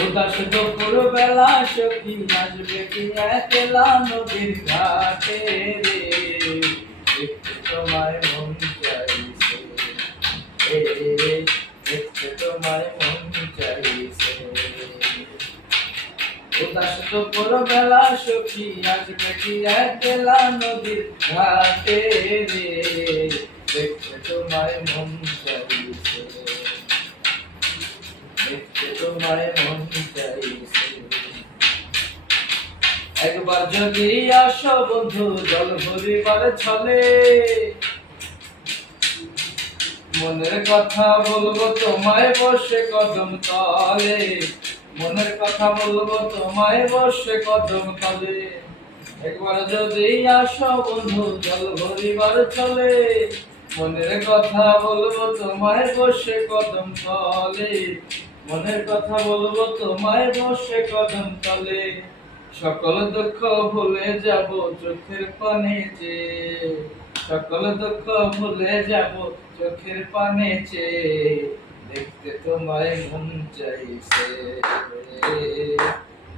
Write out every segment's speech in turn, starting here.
উদাস দুপুর বেলা সখী আসবে কি একলা নদীর ঘাটে রে, দেখতে তোমায় মন চাইছে, দেখতে তোমায় মন চাইছে। উদাস দুপুর বেলা সখী আসবে কি একলা নদীর ঘাটে রে, দেখতে তোমায় মন চাইছে, দেখতে তোমায় মন চাইছে। একবার যদি আসো বন্ধু জল ভরিবার ছলে, মনের কথা বলবো তোমায় বসে কদম তলে, মনের কথা বলবো তোমায় বসে কদম তলে। একবার যদি আসো বন্ধু জল ভরিবার ছলে, মনের কথা বলবো তোমায় বসে কদম তলে, মনের কথা বলবো তোমায় বসে কদম তলে। সকল দুঃখ ভুলে যাব চোখের পানে যে, সকল দুঃখ ভুলে যাব চোখের পানে চেয়ে, দেখতে তোমায় মন চাইছে,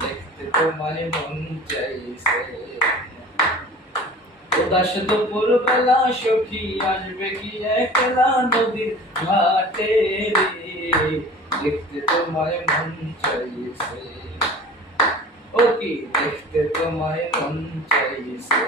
দেখতে তোমায় মন চাইছে। উদাস দুপুর বেলা সখী আসবে কি একলা নদীর ঘাটে রে, দেখতে তোমায় মন চাইছে, ও কি দেখতে তোমায় মন চাইছে।